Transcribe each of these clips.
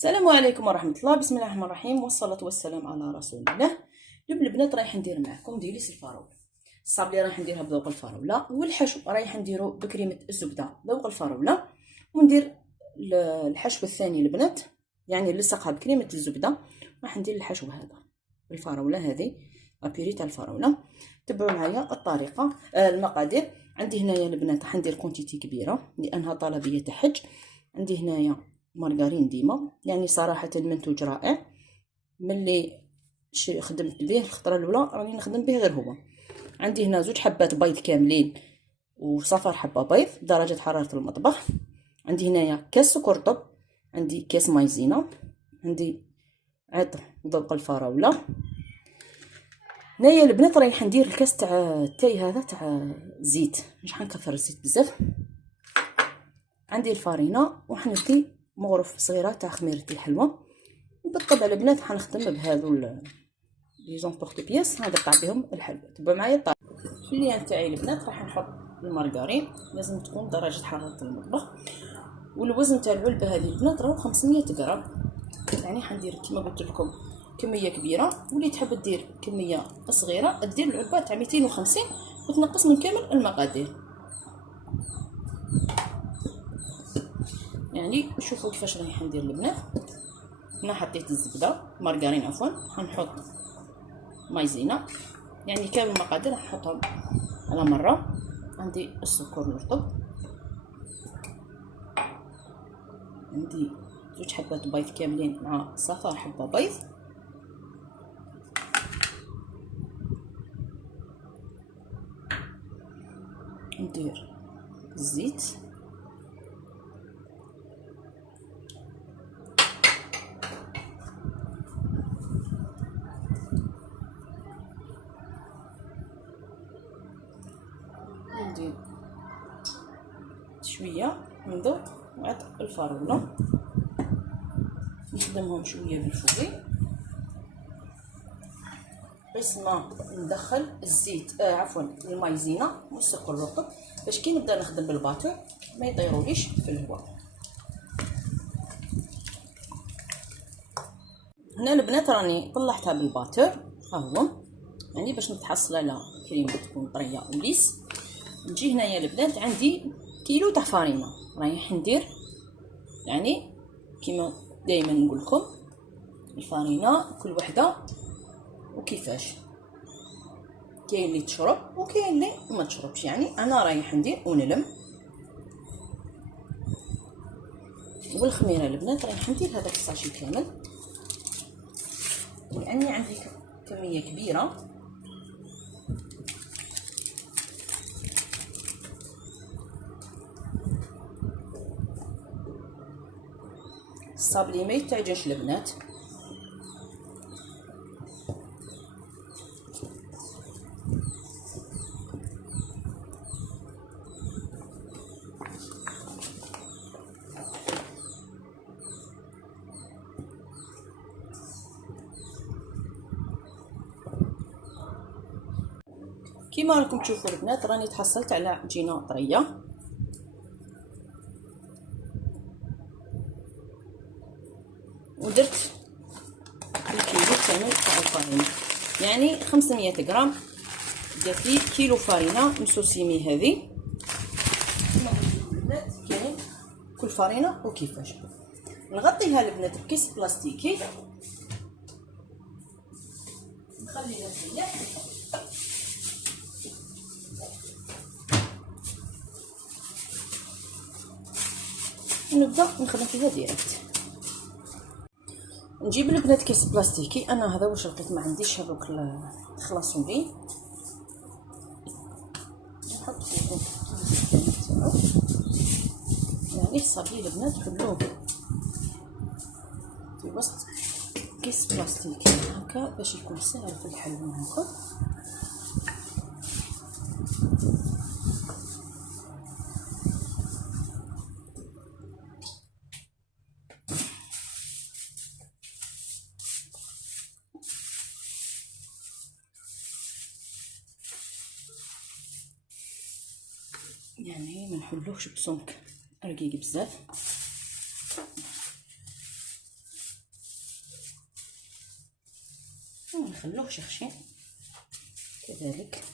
السلام عليكم ورحمه الله. بسم الله الرحمن الرحيم، والصلاه والسلام على رسول الله. اليوم البنات رايح ندير معكم ديليس الفراوله. الصاب اللي رايح نديرها بذوق الفراوله، والحشو رايح نديرو بكريمه الزبده ذوق الفراوله. وندير الحشو الثاني البنات، يعني نلصقها بكريمه الزبده. راح ندير الحشو هذا الفراوله، هذه لابيري تاع الفراوله. تبعوا معايا الطريقه. المقادير عندي هنايا البنات راح ندير كونتيتي كبيره لانها طلبيه تحج. عندي هنايا مارغرين ديما، يعني صراحه منتوج رائع. ملي خدمت به الخطره الاولى راني نخدم به غير هو. عندي هنا 2 حبات بيض كاملين وصفر حبه بيض بدرجه حراره المطبخ. عندي هنايا كاس سكر طب، عندي كاس مايزينا، عندي عطر ذوق الفراوله. هنايا البنات رايح ندير الكاس تاع التاي هذا تاع زيت، مش حنكثر الزيت بزاف. عندي الفارينه وحندي مغرف صغيره تاع خميره الحلوى. وبالطبع البنات حنخدم بهذو لي زونبورط بياس نقطع بهم الحلوى. تبعوا معايا الطريقه. في الليان تاعي البنات راح نحط المارغرين، لازم تكون درجه حراره المطبخ. والوزن تاع العلبه هذه البنات راهو 500 غرام، يعني حندير كما قلت لكم كميه كبيره. واللي تحب دير كميه صغيره دير العلبه تاع 250 وتنقص من كامل المقادير. يعني شوفوا كيفاش رايح ندير البنات. هنا حطيت الزبده مارغرين عفوا، حنحط مايزينا، يعني كامل المقادير نحطهم على مره. عندي السكر الرطب، عندي 2 حبات بيض كاملين مع صفار حبه بيض، ندير الزيت، ندير شويه من ذوق وعطر الفراوله، نخدمهم شويه بالفوي بس ما ندخل الزيت عفوا المايزينا والسكر الرطب، باش كي نبدا نخدم بالباتور ما يطيروليش في الهواء. هنا البنات راني طلعتها بالباتور ها هو، يعني باش نتحصل على كريمه تكون طريه وليس. نجي هنايا البنات عندي كيلو تاع فارينه رايح ندير، يعني كيما دائما نقول لكم الفارينه كل وحده وكيفاش، كاين اللي تشرب وكاين اللي ما تشربش. يعني انا رايح ندير ونلم. والخميره البنات رايح ندير هذاك الساشي كامل، لاني عندي كميه كبيره. الصابلي ما يتعجنش البنات. كيما راكم تشوفوا البنات راني تحصلت على عجينه طريه. ودرت الكيلو كامل تاع الفارينه، يعني 500 غرام. درت لي كيلو فارينه مسوسيمي هذه. كيما قلت البنات كاين كل فارينه وكيفاش. نغطيها البنات بكيس بلاستيكي، نخليها تريح. ونبدا نخدم فيها ديريكت. نجيب البنات كيس بلاستيكي، انا هذا واش لقيت ما عنديش هذوك الخلاصولي، نحط فيه تاعو. يعني الصابلي البنات حلوه في وسط كيس بلاستيكي هكا باش يكون ساهل في الحل هكا. يعني ما نحلوهش بسمك رقيق بزاف. نخلوه شخشين كذلك.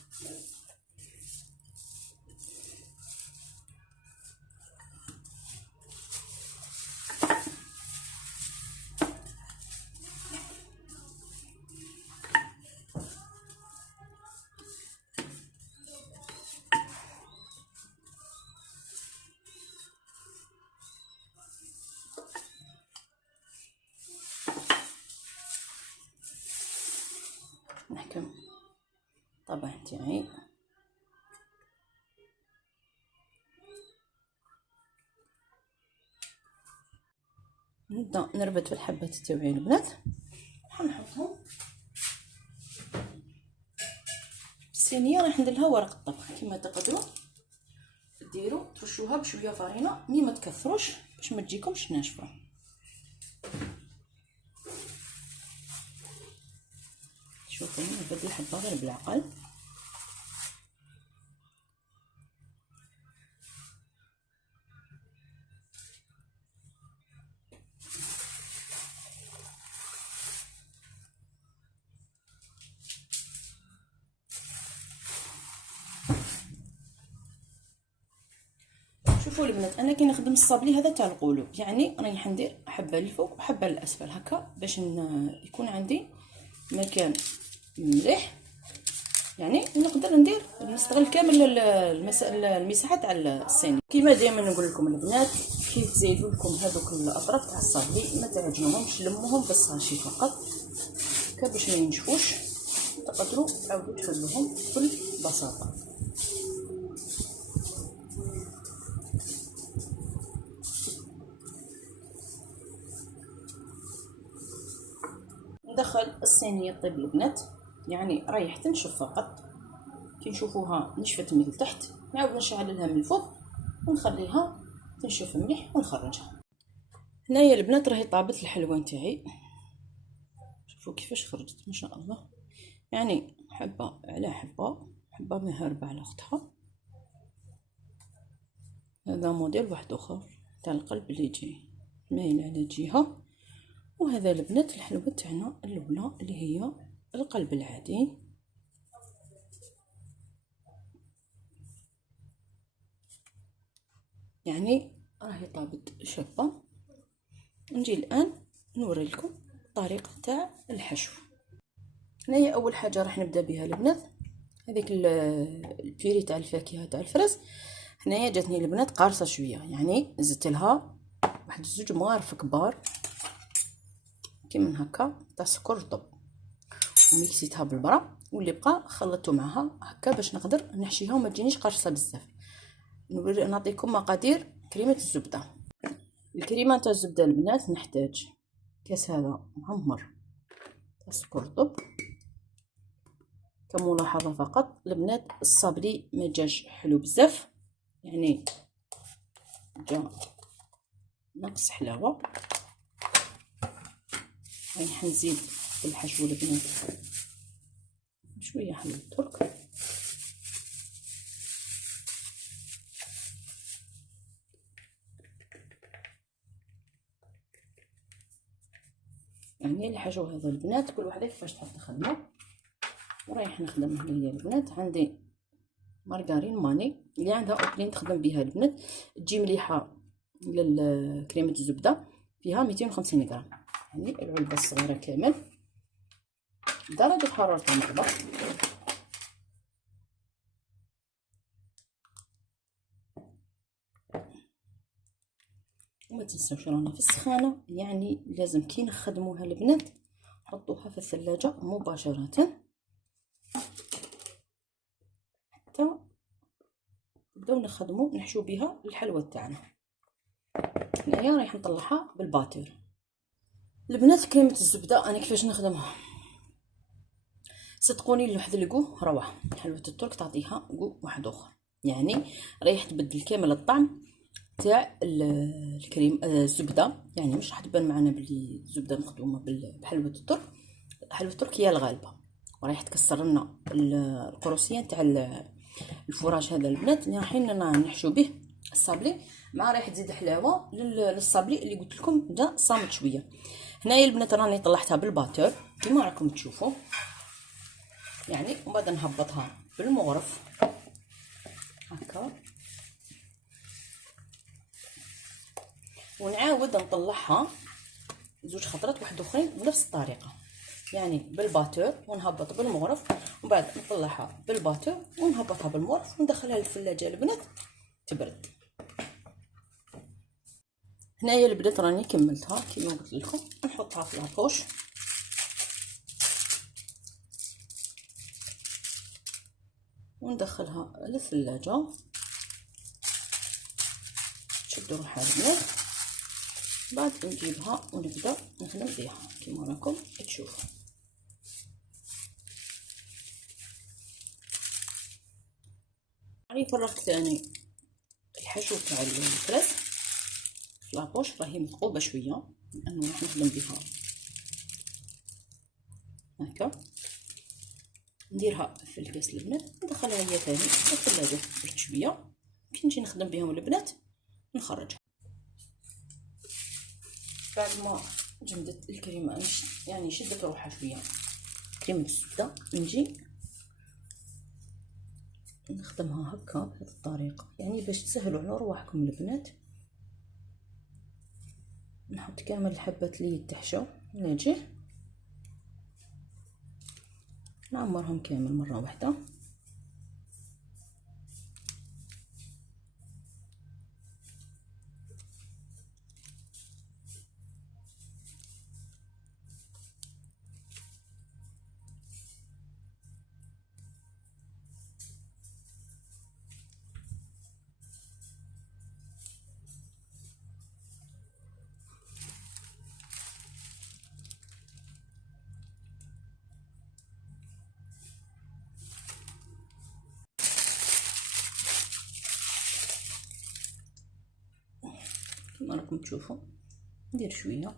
نحكم طبعا تاعي نبدا نربط في الحبات تاوعي البنات، حنحطهم الصينيه. راح ندير لها ورق الطبخ كما تقدروا ديروا، ترشوها بشويه فرينه مي ما تكثروش باش ما تجيكمش ناشفه. شوفوا نبدل الحبه غير بالعقل. شوفوا البنات، انا كي نخدم الصابلي هذا تاع القلوب، يعني راني حندير حبه للفوق وحبه للاسفل هكا باش يكون عندي مكان مليح، يعني نقدر نستغل كامل المساحه تاع الصينيه. كيما دائما نقول لكم البنات، كي تزيدوا لكم هذوك الاطراف تاع الصابلي ما تعجنوهمش، لموهم بالصاشي فقط هكا باش ما ينشفوش، تقدروا تعاودوا تحلوهم بكل بساطه. ندخل الصينيه طيب البنات، يعني رايح تنشف فقط. كي نشوفوها نشفت من التحت نعاود نشعل لها من الفوق ونخليها تنشف مليح ونخرجها. هنايا البنات راهي طابت الحلوه نتاعي، شوفوا كيفاش خرجت ما شاء الله، يعني حبه على حبه، حبه مهربه على اختها. هذا موديل واحد اخر تاع القلب اللي يجي مايل على جهه، وهذا البنات الحلوه تاعنا الاولى اللي هي القلب العادي. يعني راهي طابت شابه. نجي الان نوري لكم الطريقه تاع الحشو. هنايا اول حاجه راح نبدا بها البنات هذيك البيري تاع الفاكهه تاع الفرز. هنايا جاتني البنات قارصه شويه، يعني زدت لها واحد زوج مغارف كبار كيما هكا تاع سكر رطب، وميكسيتها بالبرا، واللي بقى خلطته معها هكا باش نقدر نحشيها وما تجينيش قارصه بزاف. نعطيكم مقادير كريمه الزبده. الكريمه تاع الزبده البنات نحتاج كاس هذا معمر تاع سكر رطب. كملاحظه فقط البنات الصابلي ما جاش حلو بزاف، يعني جا نقص حلاوه. راح نزيد في الحشو البنات شويه حليب ترك، يعني الحشو هذا البنات كل وحده كيفاش تحب تخدمه. ورايح نخدم هنايا البنات عندي مارغرين ماني اللي عندها اوبلين تخدم بها البنات، تجي مليحه للكريمه الزبده، فيها 250 غرام، يعني العلبه الصغيره كامل. درجه حراره المطبخ. وما تنساوش رانا في السخانه، يعني لازم كي نخدموها البنات حطوها في الثلاجه مباشره حتى نبداو نخدمو نحشو بها الحلوه تاعنا. هنايا رايح نطلعها بالباتور. البنات كريمه الزبده انا كيفاش نخدمها، صدقوني لوحد الكو روعه. حلوه الترك تعطيها كو واحد اخر، يعني رايح تبدل كامل الطعم تاع الكريم الزبده، يعني مش راح تبان معنا بلي الزبده مخدومه بحلوه الترك. حلوه الترك هي الغالبه، ورايح تكسر لنا القروسيان تاع الفراج هذا البنات اللي رايحين نحشو به الصابلي، مع رايح تزيد حلاوه للصابلي اللي قلت لكم جا صامت شويه. هنايا البنات راني طلعتها بالباتور كيما راكم تشوفوا، يعني. ومن بعد نهبطها بالمغرف هكا، ونعاود نطلعها زوج خطرات واحد اخرين بنفس الطريقه، يعني بالباتور ونهبط بالمغرف، ومن بعد نطلعها بالباتور ونهبطها بالمغرف وندخلها للثلاجه البنات تبرد. هنايا البنات راني كملتها كيما قلت لكم، نحطها في لابوش وندخلها للثلاجه. تشدوا روحها البنات، بعد نجيبها ونبدا نخدم بها كيما راكم تشوفوا. راني فرغت ثاني الحشو تاع الفراس في لابوش، راهي مثقوبه شويه لانه راح نخدم بها هكا. نديرها في الكاس البنات، ندخلها هي ثاني في الثلاجه تبرد شويه، كي نجي نخدم بهم البنات نخرجها. بعد ما جمدت الكريمه يعني شدت روحها شويه كريمه الزبده، نجي نخدمها هكا بهذه الطريقه، يعني باش تسهلوا على رواحكم البنات. نحط كامل الحبات اللي يتحشوا، نجي نعمرهم كامل مره واحده. كما راكم تشوفوا ندير شويه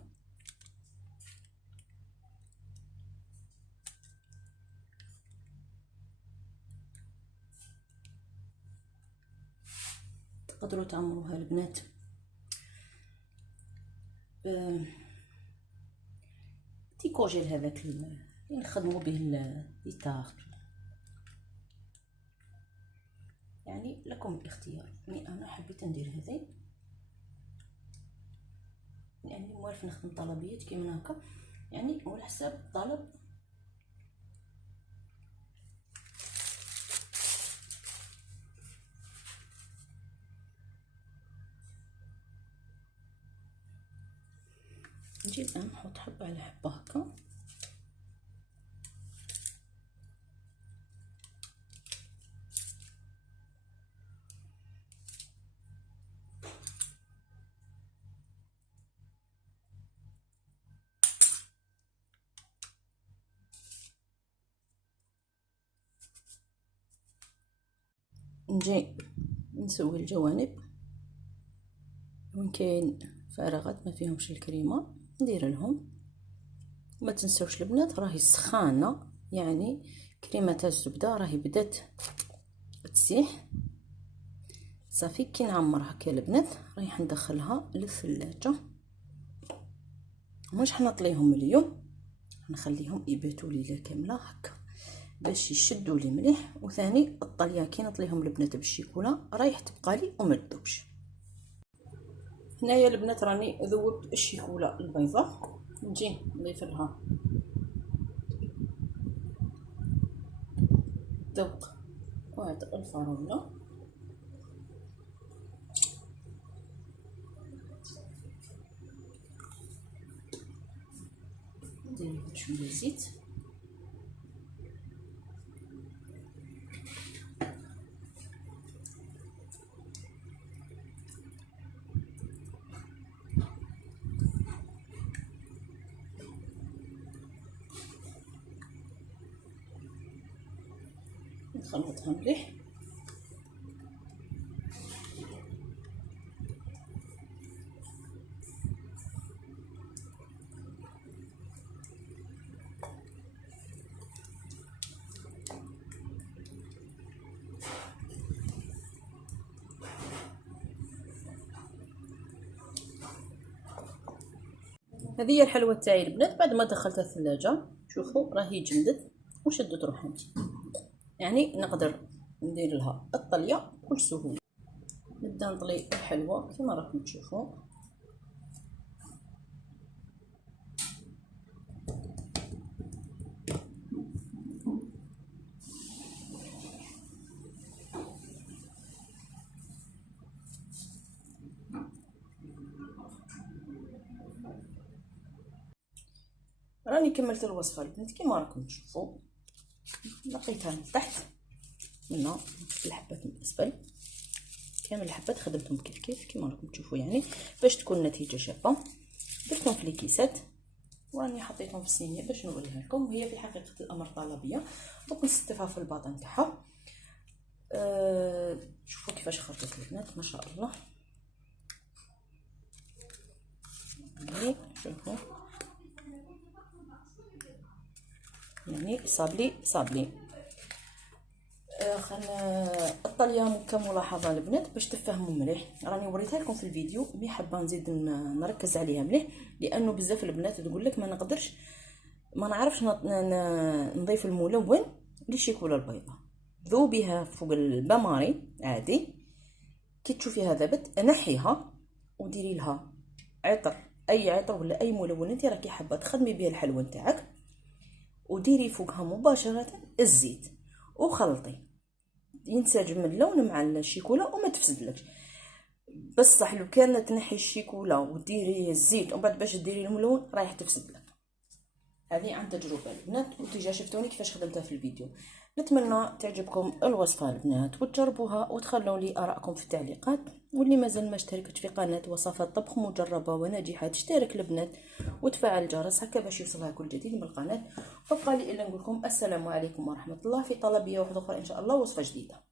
تقدروا تعمروها البنات تيكوجيل هذاك اللي نخدموا به التارت، يعني لكم الاختيار. يعني انا حبيت ندير هذه يعني موالف نخدم طلبيات كيما هكا، يعني على حساب الطلب. نجي الان نحط حبه على حبه هكا، نجي نسوي الجوانب وين كاين فراغات ما فيهمش الكريمه ندير لهم. ما تنسوش البنات راهي سخانه، يعني كريمه تاع الزبده راهي بدات تسيح صافي. كي نعمر هكا البنات رايح ندخلها للثلاجه، مش حنطليهم اليوم، نخليهم يباتوا ليله كامله هكا باش يشدوا لي مليح. وثاني الطليه كي نطليهم البنات بالشيكولا رايح تبقى لي وما تذوبش. هنايا البنات راني ذوبت الشيكولا البيضاء، نجي نضيف لها ذوق وهاد الفراوله، ندير شويه زيت، نخلطها مليح. هذه هي الحلوه تاعي البنات بعد ما دخلتها الثلاجه. شوفوا راهي جمدت وشدت روحها انت. يعني نقدر ندير لها الطليه بكل سهوله. نبدا نطلي الحلوى كما راكم تشوفوا. راني كملت الوصفه البنات كما راكم تشوفوا. لقيتها من تحت هنا الحبات من الاسفل، كامل الحبات خدمتهم كيف كما راكم تشوفوا. يعني باش تكون النتيجه شابه درتهم في الكيسات وراني حطيتهم في الصينيه باش نوريها لكم. وهي في حقيقه الامر طلبيه، دوك نستفها في الباطن تاعها. شوفوا كيفاش خرجت البنات ما شاء الله. يعني شوفوا يعني صابلي. خلينا الطليه كملاحظه البنات باش تفهموا مليح. راني وريتها لكم في الفيديو، مي حابه نزيد نركز عليها مليح، لانه بزاف البنات تقول لك ما نقدرش ما نعرفش نضيف الملون للشيكولا البيضاء. ذوبيها فوق الباماري عادي، كي تشوفيها ذابت نحيها وديري لها عطر، اي عطر ولا اي ملون انت راكي حابه تخدمي به الحلوى نتاعك، وديري فوقها مباشره الزيت وخلطي ينسجم اللون مع الشيكولا وما تفسدلكش. بصح لو كان تنحي الشيكولا وديري الزيت ومن بعد باش ديري الملون رايح تفسدلك. هذه عن تجربه البنات، وتجا شفتوني كيفاش خدمتها في الفيديو. نتمنى تعجبكم الوصفه البنات وتجربوها وتخلوا لي ارائكم في التعليقات. واللي مازال ما اشتركتش في قناه وصفات طبخ مجربه وناجحه تشترك البنات وتفعل الجرس هكا باش يوصلها كل جديد من القناه. وبقى لي الا نقول لكم السلام عليكم ورحمه الله، في طلبيه واحده اخرى ان شاء الله وصفه جديده.